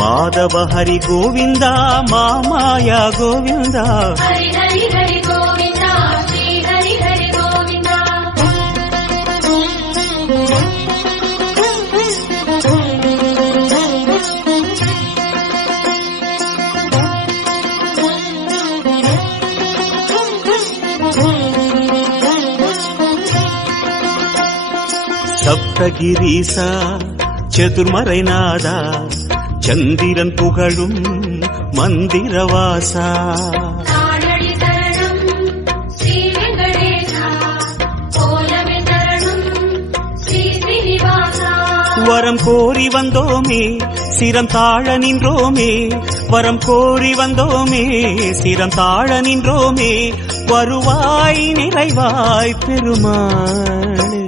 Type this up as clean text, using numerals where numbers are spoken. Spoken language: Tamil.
மாதவ ஹரி கோவிந்தா மாமாயா கோவிந்தா ஹரி ஹரி ஹரி கோவிந்தா ஸ்ரீ ஹரி ஹரி கோவிந்தா சப்தகிரீசா சதுர்மறைநாதா சந்திரன் புகழும் மந்திரவாசா தாழடி சரணம் ஸ்ரீ வெங்கடேசா கோலமே சரணம் ஸ்ரீ ஸ்ரீனிவாசா வரம் கோரி வந்தோமே சிரம் தாழ நின்றோமே வரம் கோரி வந்தோமே சிரம் தாழ நின்றோமே வருவாய் நிறைவாய் பெருமாளே